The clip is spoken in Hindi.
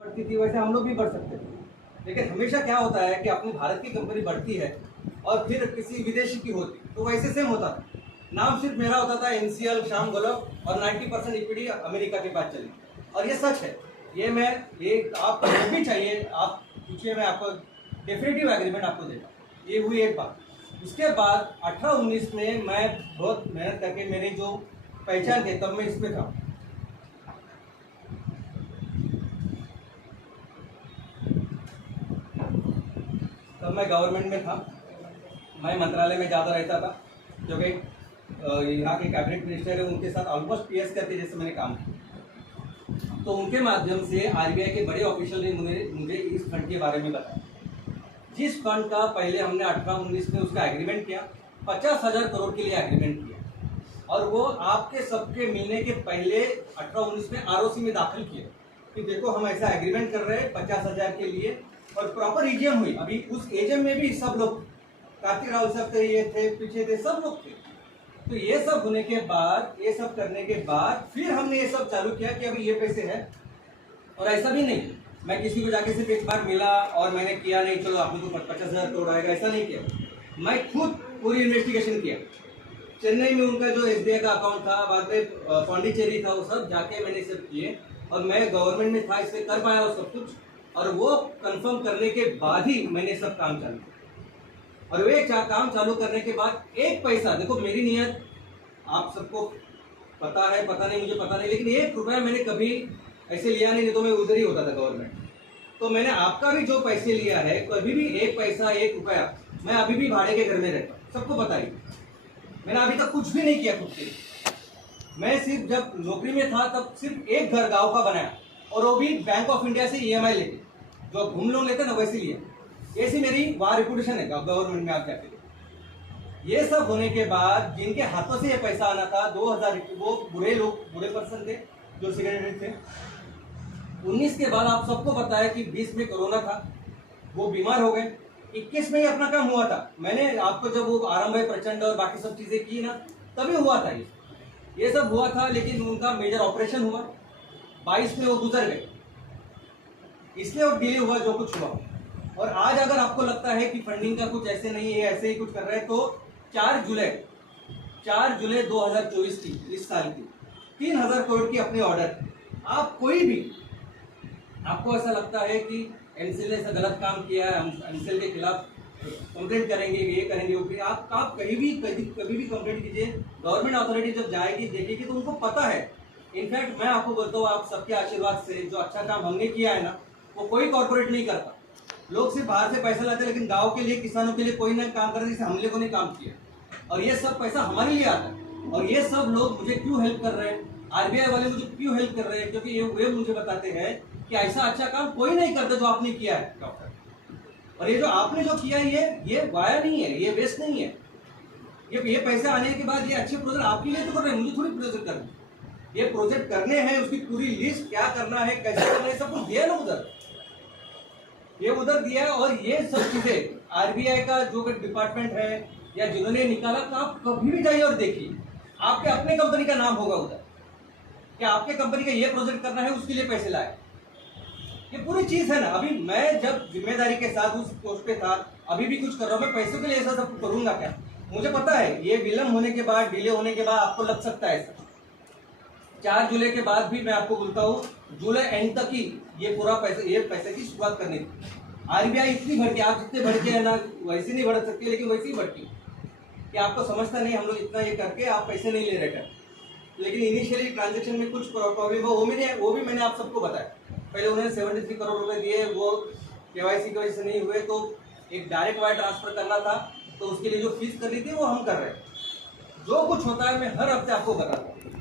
बढ़ती थी वैसे हम लोग भी बढ़ सकते थे, लेकिन हमेशा क्या होता है कि अपनी भारत की कंपनी बढ़ती है और फिर किसी विदेशी की होती, तो वैसे सेम होता था। नाम सिर्फ मेरा होता था एनसीएल श्याम गोलक और 90% इक्विटी अमेरिका के पास चली। और ये सच है, ये आप जो भी चाहिए आप पूछिए, मैं आपको डेफिनेटिव एग्रीमेंट आपको देगा। ये हुई एक बात। उसके बाद 18-19 में मैं बहुत मेहनत करके मेरी जो पहचान थी तब मैं इसमें था। तब मैं गवर्नमेंट में था, मैं मंत्रालय में ज़्यादा रहता था, जो कि यहाँ के कैबिनेट मिनिस्टर है उनके साथ ऑलमोस्ट पीएस करके जैसे मैंने काम किया। तो उनके माध्यम से आरबीआई के बड़े ऑफिशियल ने मुझे इस फंड के बारे में बताया, जिस फंड का पहले हमने 18-19 में उसका एग्रीमेंट किया, 50,000 करोड़ के लिए एग्रीमेंट किया, और वो आपके सबके मिलने के पहले 18-19 में आरओसी में दाखिल किया कि देखो हम ऐसा एग्रीमेंट कर रहे हैं 50,000 के लिए। और प्रॉपर ईजीएम हुई। अभी उस एजीएम में भी सब लोग, कार्तिक राहुल साहब थे, ये थे, पीछे थे, सब लोग थे। तो ये सब होने के बाद, ये सब करने के बाद फिर हमने ये सब चालू किया कि अभी ये पैसे है। और ऐसा भी नहीं मैं किसी को जाके सिर्फ एक बार मिला और मैंने किया नहीं, चलो आपको तो 50,000 करोड़ आएगा, ऐसा नहीं किया। मैं खुद पूरी इन्वेस्टिगेशन किया। चेन्नई में उनका जो एसबीआई का अकाउंट था, बाद में पांडिचेरी था, वो सब जाके मैंने सब किए। और मैं गवर्नमेंट में था इसलिए कर पाया वो सब कुछ। और वो कंफर्म करने के बाद ही मैंने सब काम चालू किया। और वे काम चालू करने के बाद एक पैसा, देखो मेरी नियत आप सबको पता है, पता नहीं मुझे पता नहीं, लेकिन 1 रुपया मैंने कभी ऐसे लिया नहीं तो मैं उधर ही होता था गवर्नमेंट। तो मैंने आपका भी जो पैसे लिया है, कभी भी 1 पैसा 1 रुपया, मैं अभी भी भाड़े के घर में रहता हूँ, सबको बताइए। मैंने अभी तक कुछ भी नहीं किया खुद से। मैं सिर्फ जब नौकरी में था तब सिर्फ एक घर गांव का बनाया, और वो भी बैंक ऑफ इंडिया से ईएमआई लेके, जो घूम लोग लेते ना वैसे लिया। ऐसी मेरी वहां रेपुटेशन है गवर्नमेंट में आप जाते। ये सब होने के बाद जिनके हाथों से ये पैसा आना था 2000, वो बुरे लोग, बुरे पर्सन थे जो सिगरेटरी थे। 19 के बाद आप सबको पता है कि 20 में कोरोना था, वो बीमार हो गए। 21 में ही अपना काम हुआ था। मैंने आपको जब वो आरंभ प्रचंड और बाकी सब चीजें की ना, तभी हुआ था ये सब हुआ था। लेकिन उनका मेजर ऑपरेशन हुआ 22 में, वो गुजर गए, इसलिए वो डिले हुआ जो कुछ हुआ। और आज अगर आपको लगता है कि फंडिंग का कुछ ऐसे नहीं है, ऐसे ही कुछ कर रहे हैं, तो 4 जुलाई 2024 की, इस साल की 3,000 करोड़ की अपने ऑर्डर। आप कोई भी, आपको ऐसा लगता है कि एनसीएल ने ऐसा गलत काम किया है, हम एनसीएल के खिलाफ कंप्लेंट करेंगे, ये करेंगे, वो करेंगे, आप कभी भी कंप्लेंट कीजिए। गवर्नमेंट अथॉरिटी जब जाएगी देखेगी तो उनको पता है। इनफैक्ट मैं आपको बोलता हूँ, आप सबके आशीर्वाद से जो अच्छा काम हमने किया है ना, वो कोई कॉर्पोरेट नहीं करता। लोग सिर्फ बाहर से पैसा लाते हैं, लेकिन गांव के लिए, किसानों के लिए कोई ना काम करते, जैसे हम लोगों ने काम किया। और ये सब पैसा हमारे लिए आता है। और ये सब लोग मुझे क्यों हेल्प कर रहे हैं, आरबीआई वाले मुझे क्यों हेल्प कर रहे हैं, क्योंकि ये वे मुझे बताते हैं कि ऐसा अच्छा काम कोई नहीं करता जो आपने किया है डॉक्टर। और ये जो आपने जो किया है, ये वाया नहीं है, ये वेस्ट नहीं है। ये पैसे आने के बाद ये अच्छे प्रोजेक्ट आपके लिए तो कर रहे हैं, मुझे थोड़ी प्रोजेक्ट करने। ये प्रोजेक्ट करने हैं, उसकी पूरी लिस्ट क्या करना है, कैसे करना है, सब कुछ दिया ना उधर, ये उधर दिया है। और ये सब चीजें आरबीआई का जो डिपार्टमेंट है या जिन्होंने निकाला, तो आप कभी भी जाइए और देखिए, आपके अपने कंपनी का नाम होगा उधर कि आपके कंपनी का ये प्रोजेक्ट करना है, उसके लिए पैसे लाए। ये पूरी चीज है ना। अभी मैं जब जिम्मेदारी के साथ उस पोस्ट पे था, अभी भी कुछ कर रहा हूँ, मैं पैसों के लिए ऐसा सब करूंगा क्या? मुझे पता है ये विलम्ब होने के बाद, डिले होने के बाद आपको लग सकता है ऐसा। 4 जुलाई के बाद भी मैं आपको बोलता हूँ, जुलाई एंड तक ही ये पूरा पैसे की शुरुआत करनी थी। आरबीआई इतनी भड़की, आप जितने भड़के है ना वैसे नहीं बढ़ सकती, लेकिन वैसे ही बढ़ती कि आपको समझता नहीं, हम लोग इतना ये करके आप पैसे नहीं ले रहे थे। लेकिन इनिशियली ट्रांजेक्शन में कुछ प्रॉब्लम हो, वो भी मैंने आप सबको बताया। पहले उन्होंने 73 करोड़ रुपए दिए, वो केवाईसी की वजह से नहीं हुए, तो एक डायरेक्ट वायर ट्रांसफर करना था, तो उसके लिए जो फीस करनी थी वो हम कर रहे हैं। जो कुछ होता है मैं हर हफ्ते आपको बताता हूँ।